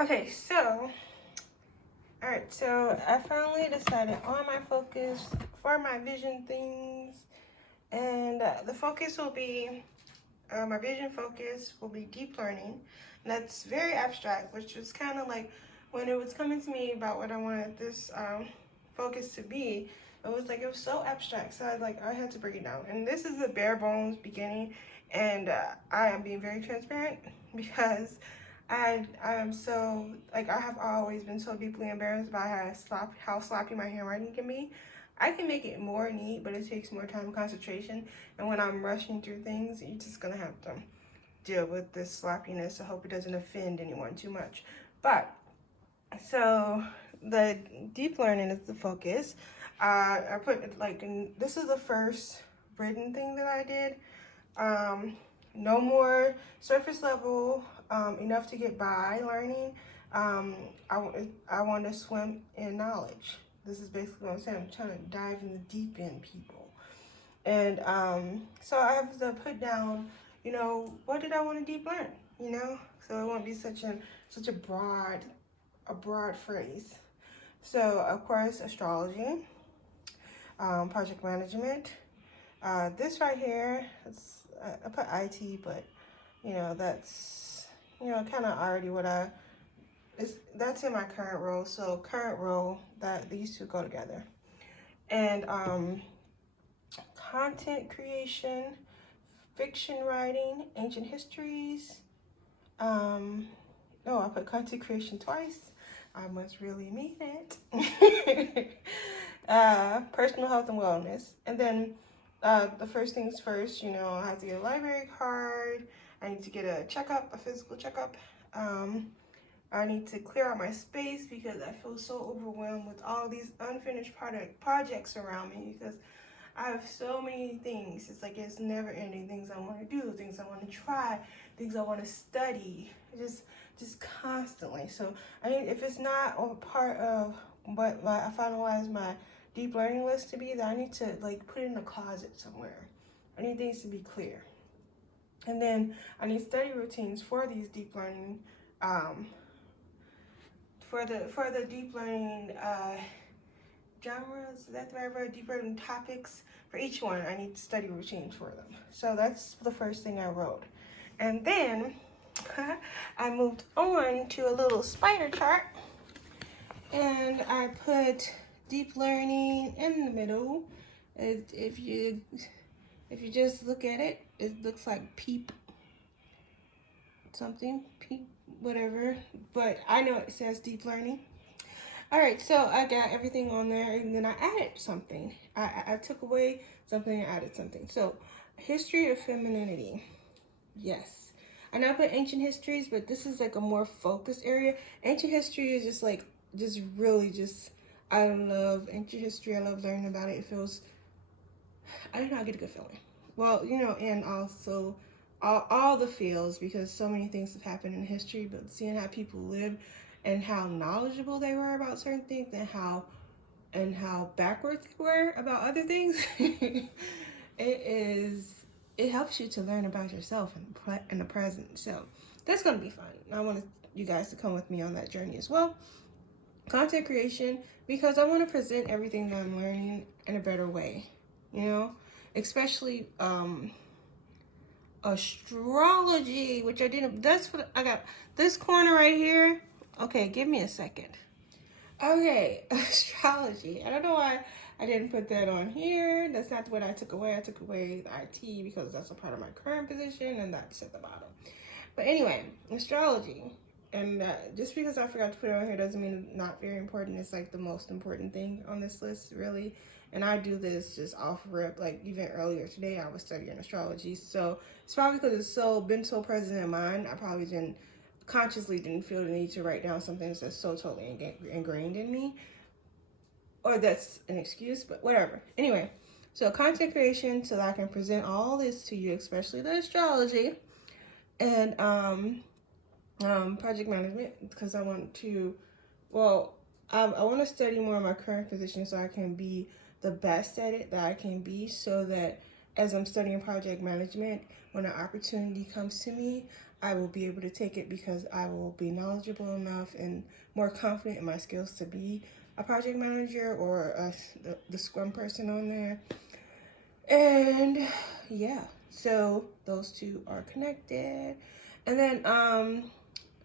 Okay, so, alright, so I finally decided on my focus for my vision things, and the focus will be, my vision focus will be deep learning. And that's very abstract, which was kind of like when it was coming to me about what I wanted this focus to be, it was so abstract, so I had to break it down. And this is the bare bones beginning, and I am being very transparent because I am so like I have always been so deeply embarrassed by how sloppy my handwriting can be. I can make it more neat, but it takes more time and concentration. And when I'm rushing through things, you're just gonna have to deal with this sloppiness. I hope it doesn't offend anyone too much. But so the deep learning is the focus. I put this is the first written thing that I did. No more surface level, enough to get by learning. I want to swim in knowledge. This is basically what I'm saying. I'm trying to dive in the deep end, people. And so I have to put down, what did I want to deep learn? So it won't be such a broad phrase. So of course, astrology, project management. This right here, I put IT, but that's kind of already that's in my current role. So current role, that these two go together. And content creation, fiction writing, ancient histories. No, I put content creation twice. I must really mean it. Personal health and wellness. And then the first things first, I have to get a library card. I need to get a physical checkup. I need to clear out my space because I feel so overwhelmed with all these unfinished projects around me because I have so many things. It's like it's never ending. Things I want to do, things I want to try, things I want to study. Just constantly. So if it's not a part of what I finalize my deep learning list to be, then I need to put it in a closet somewhere. I need things to be clear. And then I need study routines for these deep learning, for the deep learning genres. Is that the right word? Deep learning topics for each one. I need study routines for them. So that's the first thing I wrote, and then I moved on to a little spider chart, and I put deep learning in the middle. If you just look at it, it looks like peep something, peep whatever, but I know it says deep learning. All right, so I got everything on there, and then I added something. I took away something and added something. So, history of femininity. Yes. I know I put ancient histories, but this is like a more focused area. Ancient history is I love ancient history. I love learning about it. It feels, I don't know, I get a good feeling. Well, and also all the feels, because so many things have happened in history, but seeing how people lived and how knowledgeable they were about certain things and how backwards they were about other things, it helps you to learn about yourself in the present. So that's going to be fun. I want you guys to come with me on that journey as well. Content creation, because I want to present everything that I'm learning in a better way, especially astrology, which I didn't. That's what I got. This corner right here. Okay, give me a second. Okay, astrology. I don't know why I didn't put that on here. That's not what I took away. I took away the IT because that's a part of my current position, and that's at the bottom. But anyway, astrology. And just because I forgot to put it on here doesn't mean it's not very important. It's like the most important thing on this list, really. And I do this just off rip. Like even earlier today, I was studying astrology. So it's probably because it's been so present in mind. I probably consciously didn't feel the need to write down something that's so totally ingrained in me. Or that's an excuse, but whatever. Anyway, so content creation so that I can present all this to you, especially the astrology. And project management, because I want to, I want to study more of my current position so I can be the best at it that I can be, so that as I'm studying project management, when an opportunity comes to me, I will be able to take it because I will be knowledgeable enough and more confident in my skills to be a project manager or the scrum person on there. And yeah, so those two are connected. And then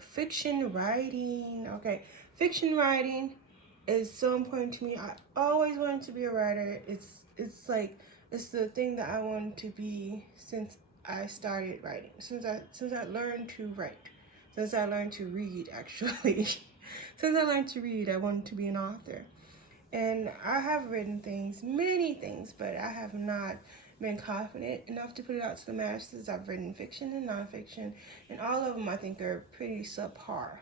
fiction writing. Okay, fiction writing is so important to me. I always wanted to be a writer. It's like it's the thing that I wanted to be since I started writing. Since I learned to write. Since I learned to read actually. Since I learned to read, I wanted to be an author. And I have written things, many things, but I have not been confident enough to put it out to the masses. I've written fiction and nonfiction, and all of them I think are pretty subpar.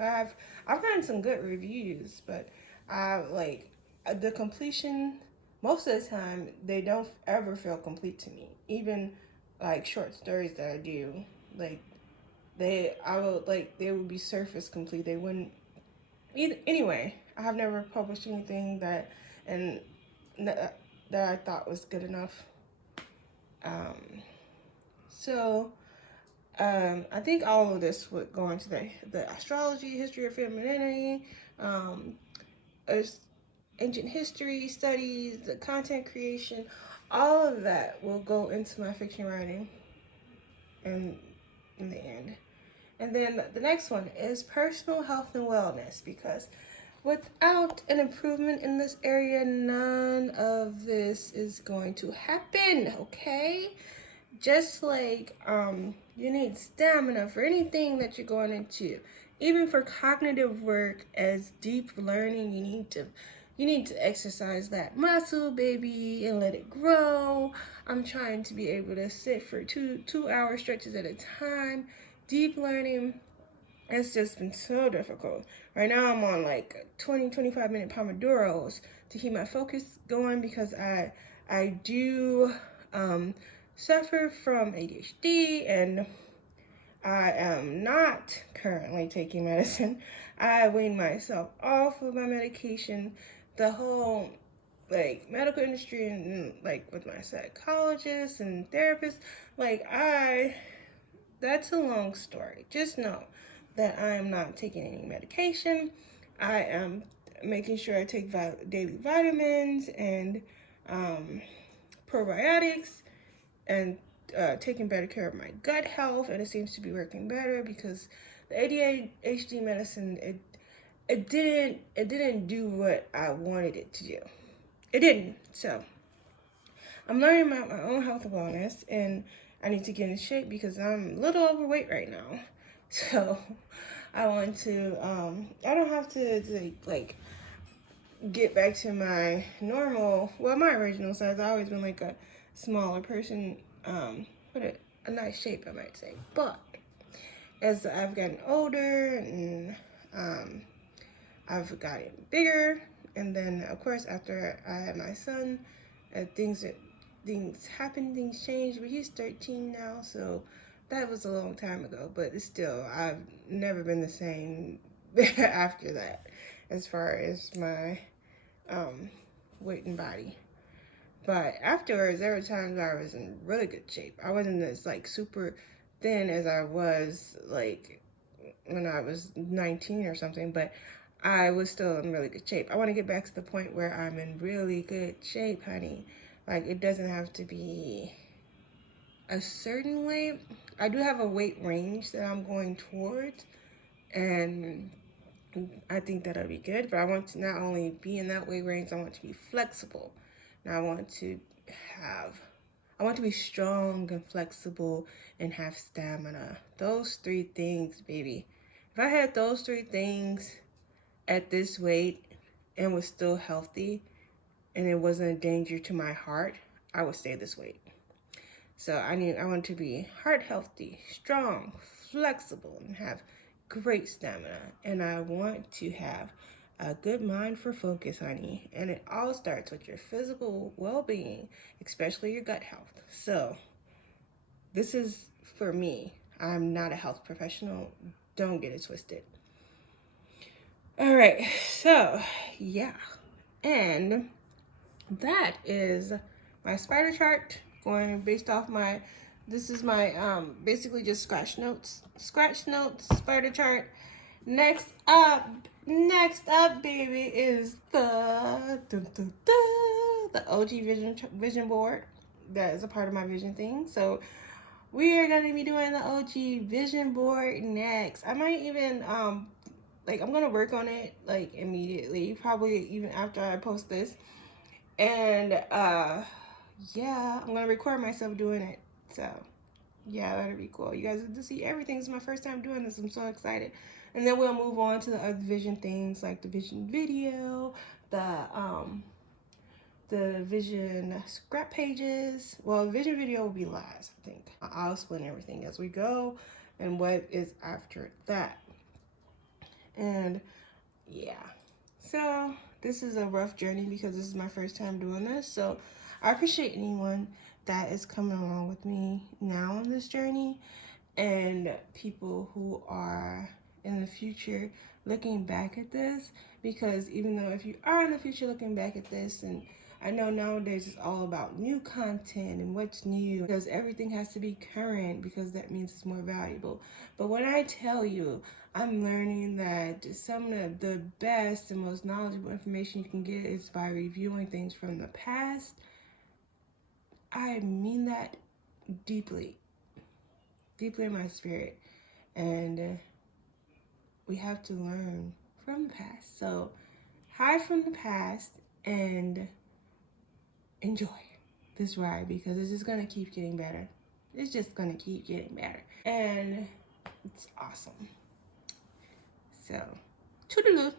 I've gotten some good reviews, but the completion. Most of the time, they don't ever feel complete to me. Even like short stories that I do, like they would be surface complete. They wouldn't. Anyway, I have never published anything and that I thought was good enough. Um, so I think all of this would go into the astrology, history of femininity, um, ancient history studies, the content creation. All of that will go into my fiction writing, and in the end. And then the next one is personal health and wellness, because without an improvement in this area, none of this is going to happen, okay? Just like you need stamina for anything that you're going into. Even for cognitive work as deep learning, you need to exercise that muscle, baby, and let it grow. I'm trying to be able to sit for two hour stretches at a time. Deep learning, it's just been so difficult. Right now I'm on like 25 minute Pomodoros to keep my focus going, because I do suffer from ADHD, and I am not currently taking medicine. I weaned myself off of my medication. The whole medical industry and like with my psychologist and therapist, that's a long story. Just know that I am not taking any medication. I am making sure I take daily vitamins and probiotics, and taking better care of my gut health, and it seems to be working better because the ADHD medicine it didn't do what I wanted it to do. It didn't. So I'm learning about my own health and wellness, and I need to get in shape because I'm a little overweight right now. So I want to I don't have to like get back to my my original size. I've always been like a smaller person, but a nice shape, I might say. But as I've gotten older and I've gotten bigger, and then of course after I had my son, things happened, things changed. But he's 13 now, so that was a long time ago. But it's still, I've never been the same after that, as far as my weight and body. But afterwards, there were times I was in really good shape. I wasn't as like super thin as I was like when I was 19 or something, but I was still in really good shape. I want to get back to the point where I'm in really good shape, honey. Like, it doesn't have to be a certain weight. I do have a weight range that I'm going towards, and I think that'll be good. But I want to not only be in that weight range, I want to be flexible. And I want to be strong and flexible and have stamina. Those three things, baby. If I had those three things at this weight and was still healthy and it wasn't a danger to my heart, I would stay this weight. So I want to be heart healthy, strong, flexible, and have great stamina. And I want to have a good mind for focus, honey. And it all starts with your physical well-being, especially your gut health. So this is for me. I'm not a health professional. Don't get it twisted. All right, so yeah. And that is my spider chart, going based off my This is my basically just scratch notes spider chart. Next up, baby, is the OG vision board. That is a part of my vision thing. So we are gonna be doing the OG vision board next. I might even like, I'm gonna work on it like immediately, probably even after I post this. And yeah, I'm gonna record myself doing it. So yeah, that'd be cool. You guys get to see everything. It's my first time doing this. I'm so excited. And then we'll move on to the other vision things, like the vision video, the vision scrap pages. Well, the vision video will be last, I think. I'll explain everything as we go and what is after that. And yeah, so this is a rough journey because this is my first time doing this. So I appreciate anyone that is coming along with me now on this journey, and people who are in the future looking back at this, because even though if you are in the future looking back at this, and I know nowadays it's all about new content and what's new, because everything has to be current, because that means it's more valuable. But when I tell you, I'm learning that some of the best and most knowledgeable information you can get is by reviewing things from the past. I mean that deeply, deeply in my spirit. And we have to learn from the past. So hide from the past and enjoy this ride, because it's just gonna keep getting better. It's just gonna keep getting better. And it's awesome. So, toodaloo.